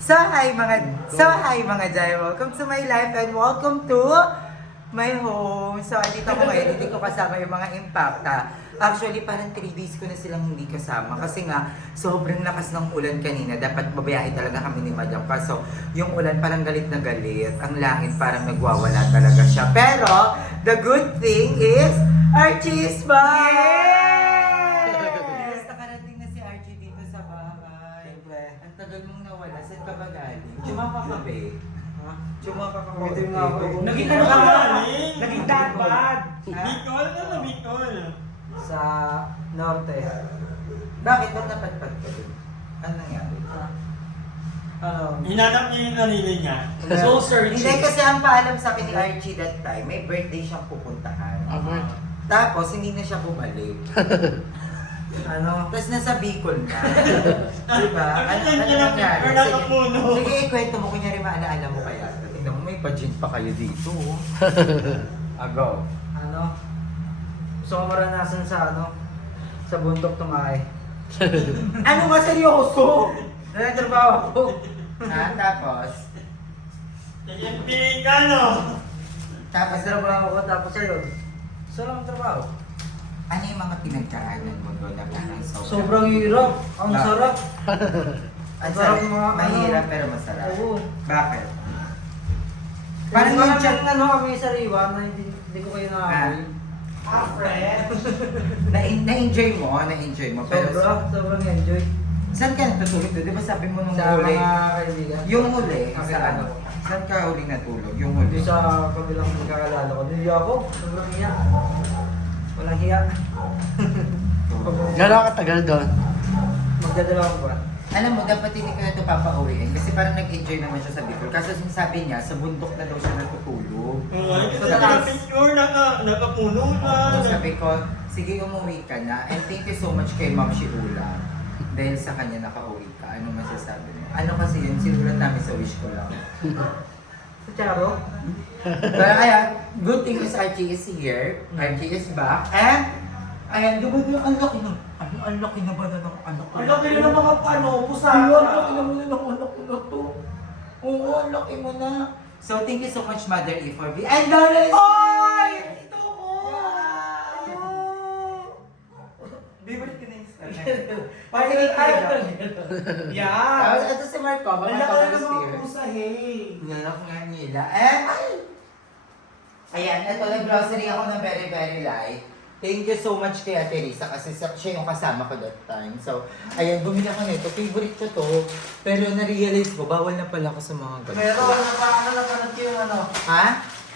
Hi mga Jai, welcome to my life and welcome to my home. So, dito ko ngayon, hindi ko kasama yung mga impacta. Actually, parang 3 days ko na silang hindi kasama kasi nga, sobrang lakas ng ulan kanina. Dapat babayahe talaga kami ni Madam. Kaso, yung ulan parang galit na galit. Ang langit parang nagwawala talaga siya. Pero, the good thing is, Archie is back! Yes! Nakarating na si Archie dito sa bahay. Ang tagal mong nawala. Saan ka ba galing? Tsumaka ka ba eh? Ha? Tsumaka ka ba? Naging ano ka ba? Naging dadbad. Bicol na Bicol. Sa norte. Bakit? Ba't napadpad ka dun? Ano nangyari? Ano? Hinanap niya yung sarili niya. So searching. Hindi kasi ang paalam sa akin ni Archie that time, may birthday siyang pupuntahan. Tapos hindi na siya bumalik. Ano? Tapos nasa Bicol na. Diba? Ano Nakita niya lang, nangyari? or nakapuno. Sige, ikwento mo. Kunyari maalaala mo kaya. Tingnan mo, may pageant pa kayo dito. Agaw. Ano? Gusto ko maranasan sa ano? Sa bundok tumae. Ano nga seryoso? Nanatrabaho ko. Tapos? Yung Pilipino. Tapos Trabaho ko tapos ayun. Gusto lang trabaho. ano yung mga pinagkaanan mo doon na parang Sobrang hirap. Ang Ah. sarap. Ang sarap sarap mga mahirap ano. pero masarap. Oo. Bakit? Parang yung yung chat ano kami sariwa na hindi ko kayo nakakain. Na-enjoy mo, pero Sobrang enjoy. saan ka natutulog doon? Di ba sabi mo nung Sa huli? mga kaibigan. Yung huli, Okay, sa ano? Saan ka huling natulog? Yung huli? Hindi sa kabilang magkakalala ko. Hindi ako. Sobrang hiya. Walang hiya. Gano'n katagal doon? Magdadalawang buwan. Alam mo, dapat hindi ko na ito papauwiin kasi parang nag-enjoy naman siya sa Bicol. Kaso sinasabi niya, sa bundok na daw siya natutulog. Kasi naka-picture, nakapuno na. So sabi ko, sige umuwi ka na. And thank you so much kay Ma'am Shiula. Dahil sa kanya nakauwi ka. Ano masasabi mo? Ano kasi yun, sinulat namin sa wish ko lang. Sa Charo? Pero ayan, good thing is Archie is here. Archie is back. And, ayan, dumating ang laki na. Ano, ang laki na ba na ng anak ko? Ang laki na ng mga ano, pusaka. Ang laki naman na ng anak ko na to. Oo, ang laki mo na. So, thank you so much, Mother E for me. And Lola is Oy! Ito ko! Bibalik ka na yung style. Parang Yeah! Tapos, ito si Marco. Ang Mga laki na Pablo ng mga Spear. pusa, hey! Nalak nga nila. And, ayan, ito na grocery ako na very, very light. Thank you so much kay Ate Risa kasi siya yung kasama ko that time. So, ayan, bumili ako nito. Favorite ko to. Pero na-realize ko, bawal na pala ako sa mga ganito. Pero napanood ko yung ano, Ha?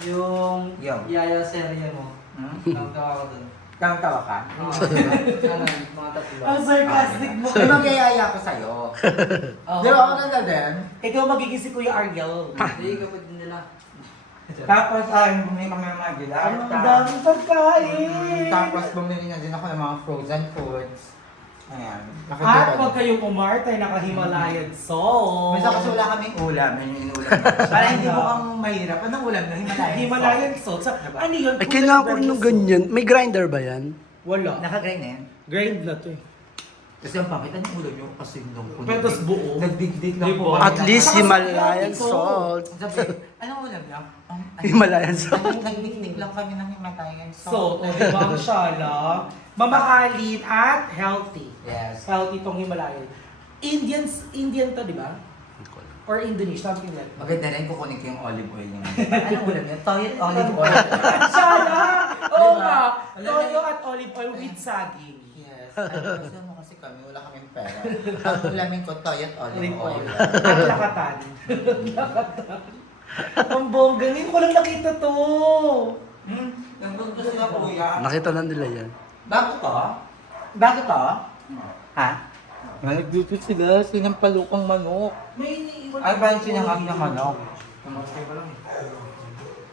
yung Yung? Yaya serye mo. Hmm? Tawag ko dun. Tawa ka? Ano, mga tatlo. Ang sarcastic mo. Ay, magyayaya ko sa'yo. Di ba ako nanda din? Ikaw magiging si Kuya Ariel. Hindi, kapag nila. Tapos, bumili kami ng mga gila. Ang daming pagkain! Tapos, bumili na din ako ng mga frozen foods. Ayan. At huwag kayong umartay, naka-Himalayan salt. Basta kasi wala kaming ulam, yun yung inulam. Para hindi mo kang mahirap. Anong ulam na? Himalayan. Himalayan salt. Sa, ano yun? Ay, kailangan ko rin ng ganyan. May grinder ba yan? Wala. Nakagray na yan. Grind na to eh. Kasi ang pangit, anong ulam yung kasi nung Petos buo. Nagdigdig Di lang po. At least Saka Himalayan sa salt. Sabi, anong ulam lang? Himalayan salt. Nagdigdig lang kami ng Himalayan So, o diba ang shala? Mamahalin at healthy. Yes. Healthy tong Himalayan. Indian to, di ba? Or Indonesian, something like that. Maganda rin kukunin ko yung olive oil niya. Anong ulam yan? Toyot olive oil. Shala! Oo Diba? nga! Wala Toyo na- at olive oil with saging. Yes. Kasi kami, wala kaming pera. Ang ulamin ko, toyot olive oil. At lakatan. Lakatan. Ang bongga, ngayon ko lang nakita to. Nandun to sila kuya. Nakita na nila yan. Bago to? Bago to? Ha? Nagluto sila, sinampalukang manok. May iniiwan. Ay, ba yung sinangag na manok?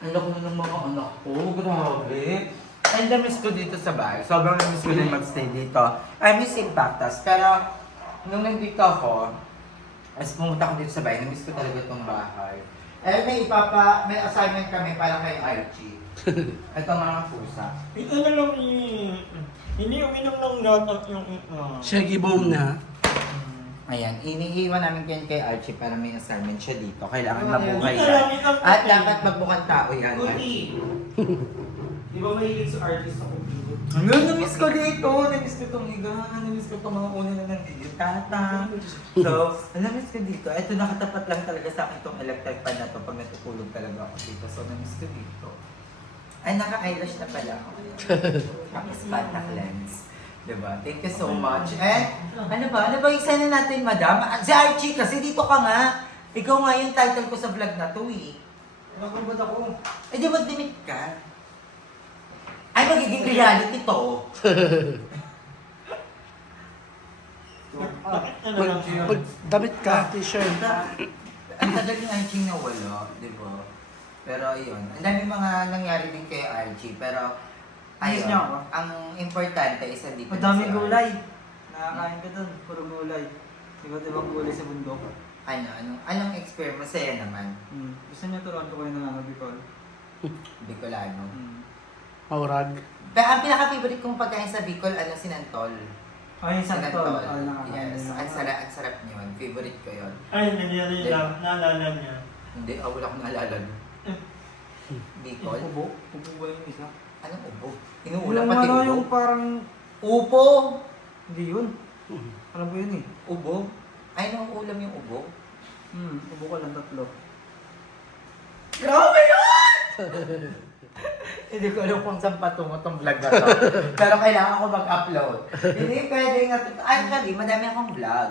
Ang laki na ng mga anak ko, grabe. And na-miss ko dito sa bahay. Sobrang na-miss ko din mag-stay dito. I miss Impactas, pero nung nandito ako, as pumunta ko dito sa bahay, na-miss ko talaga itong bahay. Eh, may assignment kami para kay Archie. Ito mga pusa. Ito na lang hindi uminom ng lahat yung Shaggy boom na. Ayan, iniiwan namin yan kay Archie para may assignment siya dito. Kailangan mabuhay Ito yan. lang, ito. At dapat magbukang tao yan. Kuti. Di ba mahilig sa artist ako? Hanggang na-miss ko dito. Na-miss ko itong higa. Na-miss ko itong mga una na nandito. Tata. So, na-miss ko dito. Ito nakatapat lang talaga sa akin itong electric fan na to pag natutulog talaga ako dito. So, na-miss ko dito. Ay, naka-eyelash na pala ako. Tapos contact lens. Diba? Thank you so much. And, ano ba yung sana natin, madam? Si Archie, kasi dito ka nga. Ikaw nga yung title ko sa vlog na to eh. Ano ba ako? Eh, di mag-dimit ka? Ay, magiging reality to. Bakit na lang siya? Damit ka, t-shirt. Ang tagal yung Archie na wala, di ba? Pero ayun, ang dami mga nangyari din kay Archie, pero Miss ayun, niya ako? ang importante is dito Madaming gulay. Nakakain ka dun, puro gulay. Iba't ibang gulay sa bundok. Anong experience? Masaya naman. Gusto niya Toronto ko yung nangangabikol. Bicolano. Maurag. Pero ang pinaka-favorite kong pagkain sa Bicol, sinantol. Ay, Sinantol. Ay, nakakain. Yes, ang sarap niyon. Favorite ko yon. Ay, naalala niya. Hindi, wala akong naalala. Bicol? Ubo? Ubo ba yung isa? Anong ubo? Inuulam Yung pati ano, ubo? yung parang... Upo! Hindi yun. Ano ba yun eh? Ubo? Ay, nung ulam yung ubo? Ubo ko lang 3. Grabe yun! Hindi ko alam kung saan patungo tong vlog na to. Pero kailangan ko mag-upload. Hindi pwede nga. Actually, madami akong vlog.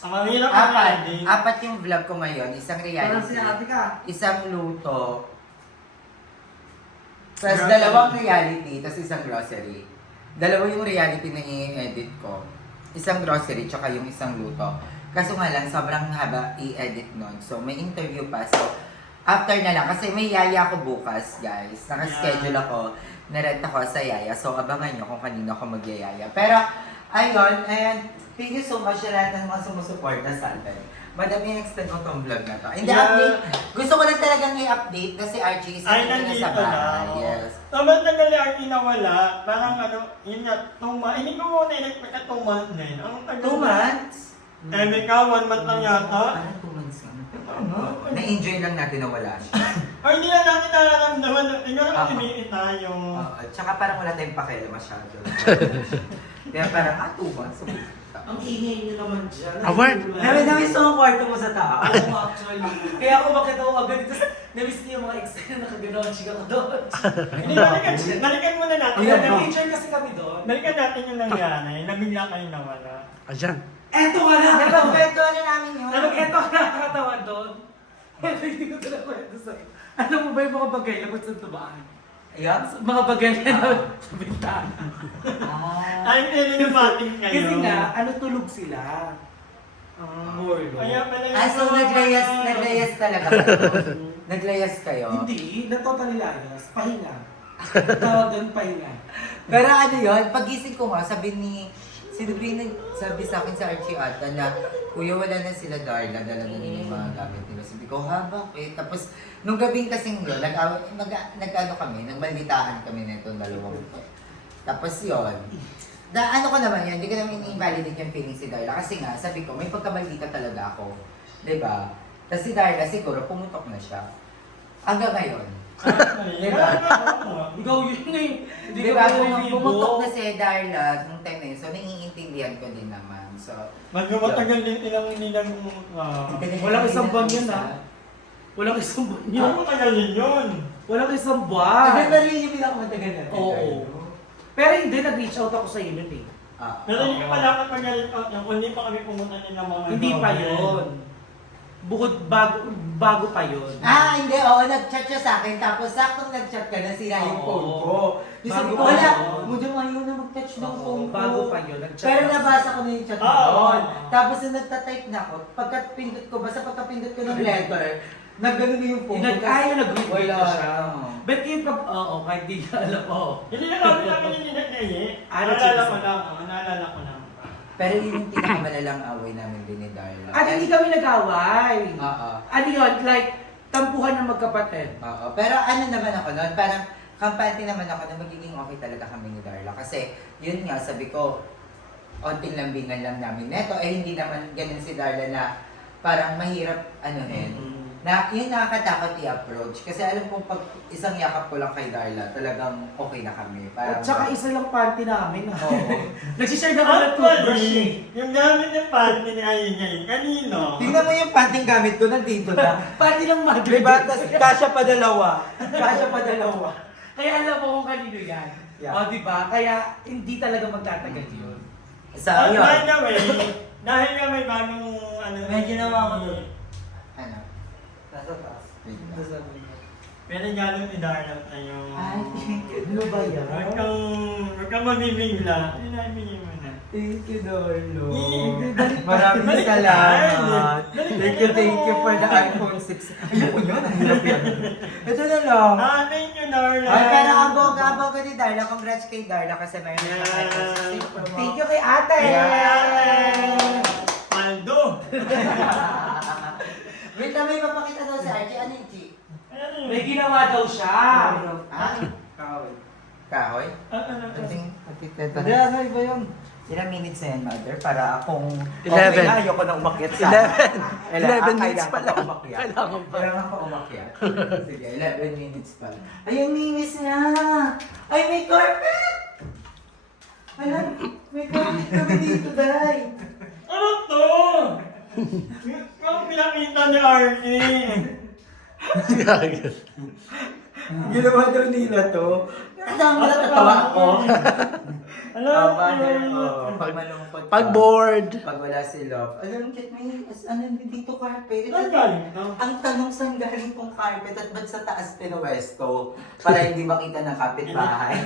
Ang mahirap ang Apat. ending. Apat yung vlog ko ngayon. Isang Parang reality. sinati ka. Isang luto. Tapos dalawang reality, tapos isang grocery. Dalawa yung reality na i-edit ko. Isang grocery, tsaka yung isang luto. Kaso nga lang, sobrang haba i-edit nun. So, may interview pa. So, after na lang. Kasi may yaya ko bukas, guys. Naka-schedule ako. Narent ako sa yaya. So, abangan nyo kung kanino ako magyayaya. Pero, ayun. And, thank you so much sa lahat ng mga sumusuporta sa atin. Madami yung extend ko tong vlog na to. Hindi, Yeah. update. Gusto ko lang talagang i-update na si Archie is Ay, nandito nandito sa bahay. na. Yes. Sobrang tagal yung Archie nawala. Parang yun nga, 2 months. Hindi ko muna in-expect na 2 months na yun. Ang tagal 2 months? Eh, may ka, 1 month lang yata. Parang 2 months nga. Ano? Na-enjoy lang natin na wala siya. Ay, hindi na natin nararamdaman. Tingnan Ah. naman umiit tayo. Tsaka parang wala tayong pakialam masyado. Kaya parang, 2 months. Ang ingay niyo naman dyan. Award! Namiss mo ang kwarto mo sa taas. Oo, actually. Kaya ako makita ko agad dito. Namiss niyo yung mga ex na nakagano'n chika ko doon. Hindi, balikan muna natin. Ayan, Nag-picture kasi kami doon. Balikan natin yung nangyari. Nabigla kayo nawala. Ayan. Eto ka na! Napagkwento na namin yun. Eto ka na nakakatawa doon. Hindi ko talaga kwento sa'yo. Alam mo ba yung mga bagay na sa tubaan? Ayan. Mga bagay na sa bintana. Ay, nililimating kayo. Kasi nga, tulog sila. Morlo. Kaya pala yung So naglayas talaga kayo? Naglayas kayo? Hindi, na-totally layas. Pahinga. Tawag doon, pahinga. Pero ano yun, pagising ko nga, sabi ni, sabi sa akin sa Archie ata na, Kuya, wala na sila Darla, dala na nila yung mga gamit nila. Sabi ko, bakit? Tapos, nung gabing kasing yun, nag-ano kami, nagmalitaan kami na itong dalawang ito. Tapos yun, ano ko naman yan, hindi ko naman i-validate yung feeling si Darla. Kasi nga, sabi ko, may pagkamaldita talaga ako. Diba? Tapos si Darla, siguro, pumutok na siya. Hanggang ngayon. Diba? Ikaw yun eh. Hindi Diba, ka ba pumutok na si Darla nung time na yun. So, naiintindihan ko din naman. So, Magmatagal din nilang nilang... Walang isang buwan yun, ha? Walang isang buwan yun. Yung matagal din yun. Walang isang buwan. Pero rin yung pinakamatagal natin. Oo. Pero hindi, nag-reach out ako sa inyo eh. Pero hindi pa dapat magalit out yung hindi pa kami pumunta nila mga... Hindi pa yun. Bukod bago pa yun. Hindi, oo, nag-chat siya sa akin, tapos saktong nag-chat ka na sira yung phone ko. Yung sabi ko, Bago pa wala, yun. mo daw ayaw na mag-touch ng phone ko. Bago pa yun. Nag-chat Pero ako. nabasa ko na yung chat mo Oo. doon. Tapos nung nagtatype na ako, pagkapindot ko, basta pagkapindot ko ng letter, nag-gano na yung phone ko. Ayaw nag-reach Wala. na siya. But yung kahit di ka alam mo. Hindi na kami namin hindi nagnaye. Naalala ko lang. Naalala ko lang. Pero yun yung pinakamalalang away namin din ni Darla. At hindi kami nag-away. Oo. Ano yun? Like, tampuhan ng magkapatid. Oo. Pero ano naman ako noon, parang kampante naman ako na magiging okay talaga kami ni Darla. Kasi, yun nga, sabi ko, onting lambingan lang namin. Neto, hindi naman ganun si Darla na parang mahirap, na yun nakakatakot i-approach. Kasi alam kong pag isang yakap ko lang kay Darla, talagang okay na kami. Parang, At saka isa lang party namin. Oo. Nagsishare na kami ng toothbrush eh. Actually, yung gamit ng panty ni Ayun ngayon, kanino? Tingnan mo yung panting gamit ko, nandito na. Party lang mother. Diba? Tapos kasya pa dalawa. Kasya pa dalawa. Kaya alam mo kung kanino yan. Yeah. O, diba? Kaya hindi talaga magtatagal yun. Sa By yun. the way, dahil nga may bagong May ginawa ko doon. Ano? Nasa taas. pero gano'n ni Darla tayo. Ay, ano ba yan? Huwag kang mabibigla. Inabigay mo na. Thank you, Darlo. Balik- Maraming balik- salamat. balik- Thank you for the iPhone 6. Ayoko yun, ang hirap yan. Ito na lang. Thank you, Darla. Ay, pero ang boga ni Darla. Congrats kay Darla kasi mayroon siyang iPhone 6 Pro. Thank you kay ate! Yeah! Maldo! Wait, may papakita daw si Archie. Ano yung G? May ginawa daw siya. Ah, kahoy. Kahoy? Ano? Ano ba yun? Ilang minutes na yan, mother? Para akong... 11. Okay na, ayoko na umakyat sa... 11 minutes pa lang. Umakyat. Kailangan pa. Kailangan pa umakyat. Sige, 11 minutes pa lang. Ay, yung linis na! Ay, may carpet! Wala, may carpet kami dito, Day. Ano to? Yung pinakita ni Arnie. Ginawa daw nila to. Ang wala tatawa ako. Alam Pag malungkot ka. Pag bored. Pag wala si Love. Alam, Jet, may dito carpet. Saan galing ito? Ang tanong saan galing tong carpet at ba't sa taas pinuwesto? Para hindi makita ng kapitbahay.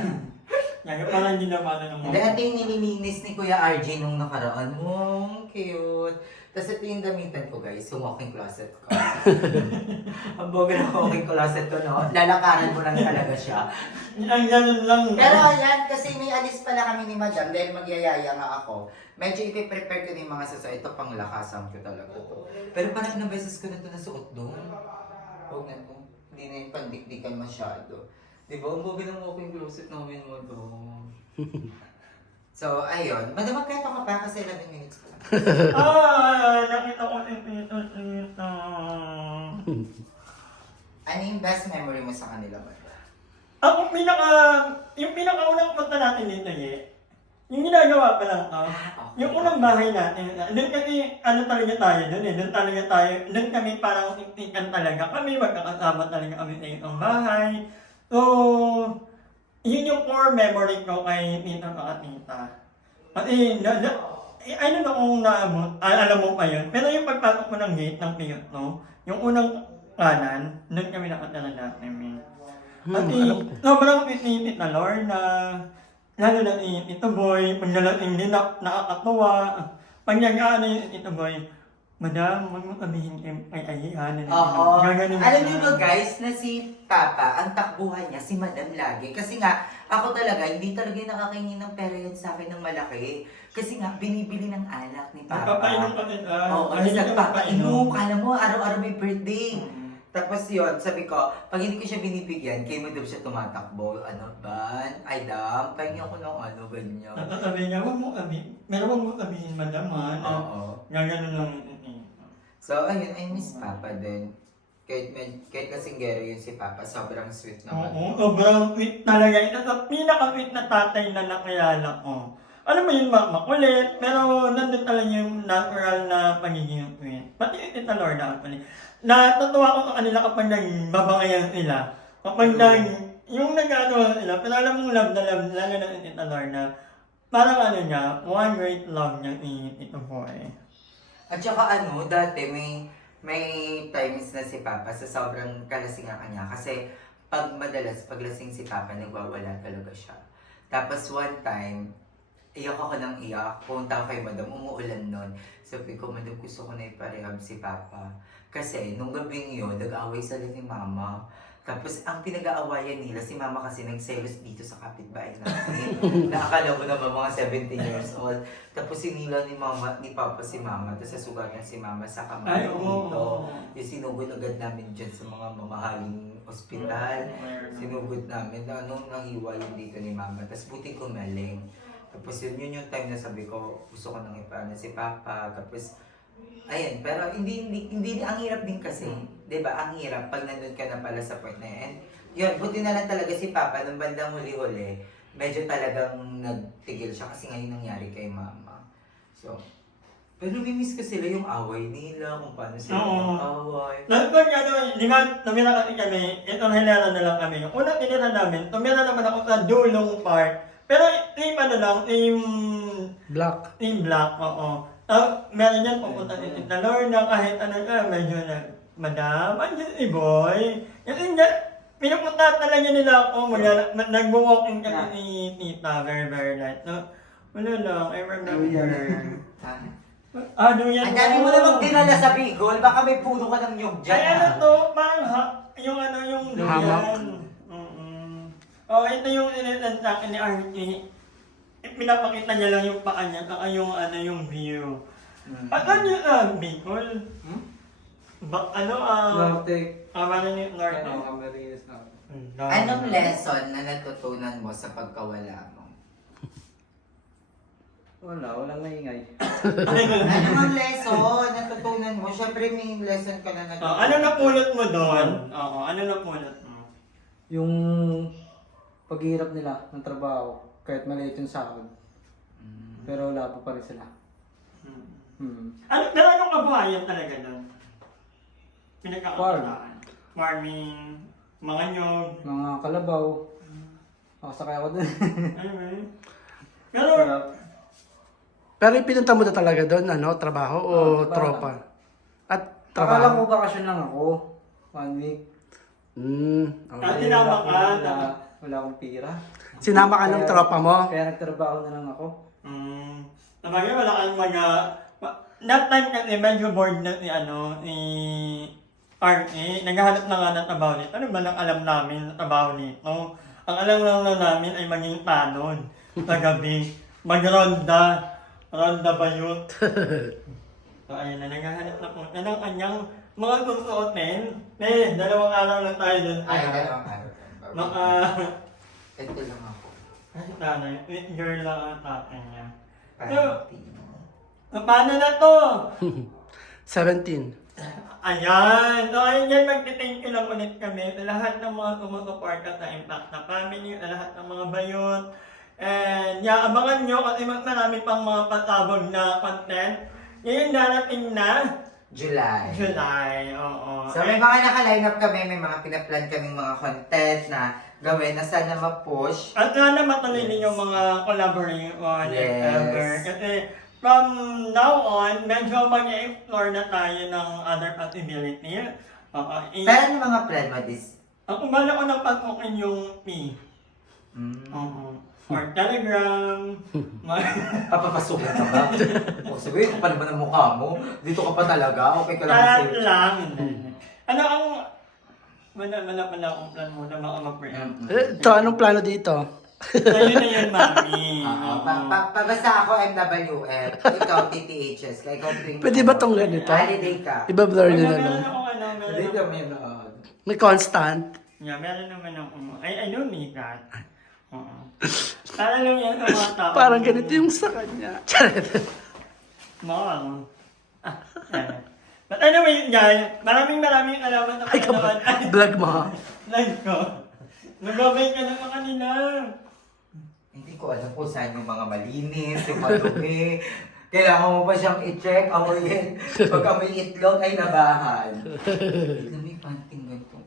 Ngayon parang hindi naman ng Hindi, ito yung nililinis ni Kuya RJ nung nakaraan. Oh, cute. Tapos ito yung gamitan ko, guys. Yung walking closet ko. Ang boga ng walking closet ko, no? Lalakaran mo lang talaga siya. Ang ganun lang. Pero yan, kasi may alis pala kami ni Madam dahil magyayaya nga ako. Medyo ipiprepare ko din yung mga sasa. Ito pang lakasan ko talaga to. Pero parang ilang beses ko na ito nasuot doon. Huwag na to. Hindi na yung pandikdikan masyado. Di ba? Ang boga ng walking closet namin mo doon. So, ayun. Madam, magkaya ka pa kasi 11 minutes pa lang. Nakita ko ito. Ano yung best memory mo sa kanila, Madam? Ako yung pinakaunang punta natin dito, yung ginagawa pa lang yung unang bahay natin, doon kasi, talaga tayo doon doon kami parang tiktikan talaga, kami magkakasama talaga kami sa isang bahay. So, yun yung core memory ko kay Tita at Tita. At I don't know kung alam mo pa yun, pero yung pagpasok mo ng gate ng Piyot, no? Yung unang kanan, doon kami nakatala natin, At sobrang pinipit na Lorna, lalo na Tito Boy, pag nalating din nakakatuwa. Pag nag-ano yung Tito Boy, Madam, huwag mo sabihin kay Ayihan. Oo. Alam niyo ba guys, na si Papa, ang takbuhan niya, si Madam lagi. Kasi nga, ako talaga, hindi talaga nakakaingin ng pera yan sa akin ng malaki. Kasi nga, binibili ng alak ni Papa. Nagpapainom ka din. Oo, kasi nagpapainom. Alam mo, araw-araw may birthday. Tapos yun, sabi ko, pag hindi ko siya binibigyan, kay Madam siya tumatakbo. Ano ba? Ay, Dam, pahingin ako ng ano, ganyan. Sabi niya, huwag mo sabihin. Pero huwag mo sabihin, Madam, Oo. Gaganon lang. So, ayun, I miss Papa din. Kahit kasinggero yun si Papa, sobrang sweet naman. Oo, sobrang sweet talaga. Ito sa pinaka-sweet na tatay na nakilala ko. Alam mo yun, makulit, pero nandun talaga yung natural na pagiging sweet. Pati yung Tita Lorna actually. Natutuwa ko sa kanila kapag nagbabangayan sila. Kapag yung nag-ano sila, pero alam mong love na love, lalo na yung Tita Lorna. Parang niya, one great love niya si Tito Boy. At saka dati may times na si Papa sa sobrang kalasingan kanya. Kasi pag lasing si Papa, nagwawala talaga siya. Tapos one time, iyak ako ng iyak. Punta ako kay Madam, umuulan nun. Sabi ko, Madam, gusto ko na iparehab si Papa. Kasi nung gabing yun, nag-away sila ni Mama. Tapos ang pinag-aawayan nila, si Mama kasi nagselos dito sa kapitbahay natin. Nakakala mo naman mga 17 years old. Tapos sinila ni Papa si Mama. Tapos sasugatan si Mama sa kamay dito. Yung sinugod agad namin dyan sa mga mamahaling ospital. Sinugod namin na nahiwa yun dito ni Mama. Tapos buti kumaling. Tapos yun yung time na sabi ko, gusto ko nang ipaano si Papa. Tapos, ayun, pero hindi ang hirap din kasi. 'Di ba? Ang hirap pag nandun ka na pala sa point na yan. Yun, buti na lang talaga si Papa nung bandang huli-huli, medyo talagang nagtigil siya kasi nga yung nangyari kay Mama. So, pero namimiss ko sila yung away nila, kung paano sila mag-away. Nagpag di ba, tumira kasi kami, itong hilera na lang kami. Yung unang tinira namin, tumira naman ako sa dulong part. Pero team ano lang, team black, oo. Meron yan, pupunta din sa Lorna, kahit ano ka, medyo na, Madam, andyan si Boy. Yung pinupunta talaga nila ako, nag-walking kasi ni Tita, very nice. No? Wala lang, I remember. Ano yan? Ang dami mo namang dinala sa Bicol, baka may puno ka ng nyug dyan. Ay, ano to? Parang yung Hamak. Oh, ito yung inilan sa akin ni Archie. Pinapakita niya lang yung paa niya, saka yung view. Ano yun, Bicol? Norte. Ano yung Norte? Camarines na. Anong lesson na natutunan mo sa pagkawala mo? Walang maingay. Anong lesson na natutunan mo? Siyempre may lesson ka na natutunan. Ano napulot mo doon? Oo, ano napulot mo? Yung paghihirap nila ng trabaho, kahit maliit yung sahod. Pero labo pa rin sila. Pero anong kabuhayan talaga doon? Pinagkakataan. Farming, mga nyog. Mga kalabaw. Sakay ako dun. Anyway. Pero, Pero pinunta mo na talaga doon, trabaho o trabaho tropa? At Akala trabaho? mo bakasyon lang ako. 1 week. Okay. tinama ka. Wala akong pira. Sinama ka ng tropa mo? Kaya nagtrabaho na lang ako. Sabagay, wala kang that time kasi medyo bored na ni RA. Naghahanap na nga ng trabaho nito. Ano ba lang alam namin na trabaho nito? Ang alam lang namin ay maging tanod sa gabi. Magronda. Ronda bayot. So ayun na, naghahanap na po. Yan ang kanyang mga susuotin. Dalawang araw lang tayo dun. Ay, dalawang araw. Ito lang ako. Ay, tanay. Girl lang ang tatay niya. Panty. Paano na to? 17. Ayan! So, ayun yan, magti-thank you lang ulit kami sa lahat ng mga sumusuporta sa Impact na Family, sa lahat ng mga bayot. And yeah, abangan nyo kasi marami pang mga pasabog na content. Ngayon darating na July. oo. So may mga naka-line up kami, may mga pinaplan kaming mga content na gawin na sana ma-push. At sana matuloy din yung mga collaboration if Yes. ever. Kasi from now on, medyo mag-explore na tayo ng other possibility. Pero ano mga plan mo this? Ang umala ko ng pasukin yung P. Or Telegram. Papapasukin ka ba? O sabi, ito pa naman ang mukha mo. Dito ka pa talaga. Okay ka lang Lahat sa'yo. lang. Ano ang... Wala akong plan mo na mga mag-preempt. Ito, anong plano dito? Ayun na yun, mami. Pabasa ako MWF. Ikaw TTHS. Kaya ikaw Pwede ba tong ganito? Holiday ka. Iba-blur nyo na Meron lang. akong Hindi meron kami na. May constant. Yeah, meron naman akong... I don't need that. Para lang yan sa mga tao. Parang ganito yung sa kanya. Charet. Mom. But anyway, guys, maraming salamat sa Ay, panonood. vlog mo ha? Live ko. Nag-obey ka naman kanina. Hindi ko alam kung saan yung mga malinis, yung madumi. Kailangan mo pa siyang i-check. Amoyin. Pag amoy itlog ay nabahan. Ito may panting ganito.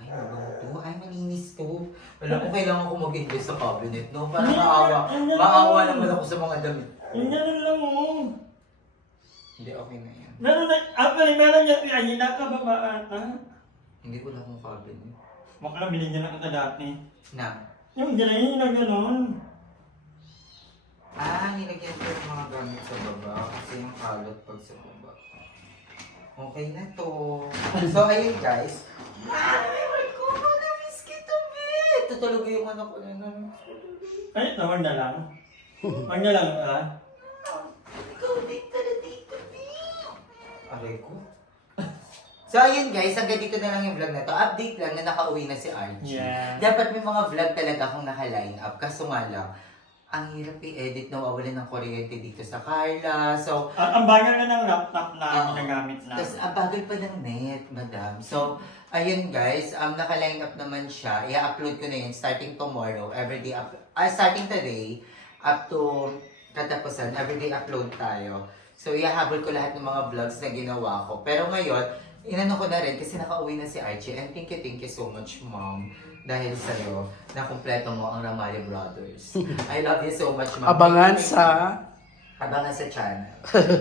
Ay, mabaho to. Ay, malinis to. Wala ko kailangan ko mag-invest sa cabinet, no? Para maawa naman ako sa mga damit. Yung ganun lang mo. Hindi, okay na yan. Meron yan. Ay, nakababa ata. Hindi ko lang akong cabinet. Baka binigyan na kita dati. Na? Yung gray na gano'n. Nilagyan ko yung mga gamit sa baba kasi yung kalot pag sa baba. Okay na to. So, ayun guys. Ay ko, na-miss kita, bet! Ito talaga yung anak ko na na-miss ko. Ay, tawag na lang. Wag na lang, ha? Ikaw dito na dito, bet! Aray ko. So, ayun guys, hanggang dito na lang yung vlog na to. Update lang na nakauwi na si Archie. Yeah. Dapat may mga vlog talaga akong naka-line up. Kaso nga lang, ang hirap i-edit na mawalan ng kuryente dito sa Carla. So, Ang bagal na ng laptop na Oo. ginagamit na. tapos ang bagal pa ng net, madam. So, ayun guys, naka-line up naman siya. I-upload ko na yun starting tomorrow, everyday starting today, up to katapusan, everyday upload tayo. So, ihahabol ko lahat ng mga vlogs na ginawa ko. Pero ngayon, inano ko na rin kasi nakauwi na si Archie. And thank you so much, Mom. Dahil sa'yo, na kumpleto mo ang Ramalho Brothers. I love you so much, Mom. Abangan Thank you, sa... Abangan sa channel.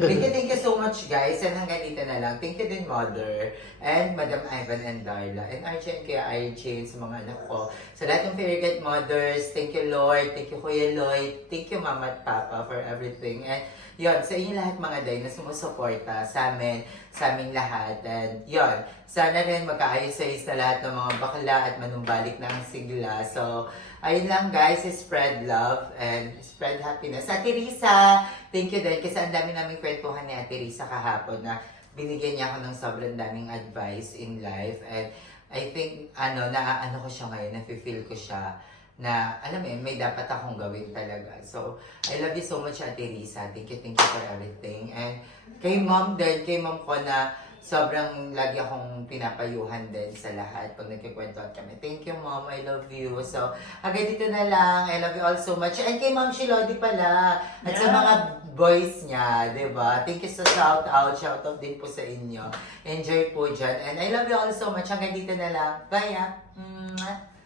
Thank you so much, guys. And hanggang dito na lang. Thank you din, Mother. And Madam Ivan and Darla. And Archie and Kuya Archie, sa mga anak ko. Sa lahat ng Fairgate Mothers, thank you, Lord. Thank you, Kuya Lloyd. Thank you, Mama at Papa, for everything. And yun, sa inyo lahat mga day na sumusuporta sa amin, sa aming lahat. And yun, sana rin magkaayos-ayos na lahat ng mga bakla at manumbalik na ang sigla. So, ayun lang guys, spread love and spread happiness. Ate Risa, thank you din kasi ang dami naming kwentuhan ni Ate Risa kahapon na binigyan niya ako ng sobrang daming advice in life. And I think, naaano ko siya ngayon, nafe-feel ko siya na, alam mo yun, may dapat akong gawin talaga. So, I love you so much, Ate Risa. Thank you for everything. And kay Mom din, kay Mom ko na sobrang lagi akong pinapayuhan din sa lahat pag nagkikwentuhan kami. Thank you, Mom. I love you. So, hanggang dito na lang. I love you all so much. And kay Ma'am Shilodi pala. At sa mga boys niya, di ba? Thank you sa shout-out. Shout-out din po sa inyo. Enjoy po dyan. And I love you all so much. Hanggang dito na lang. Bye, ah. Mwah.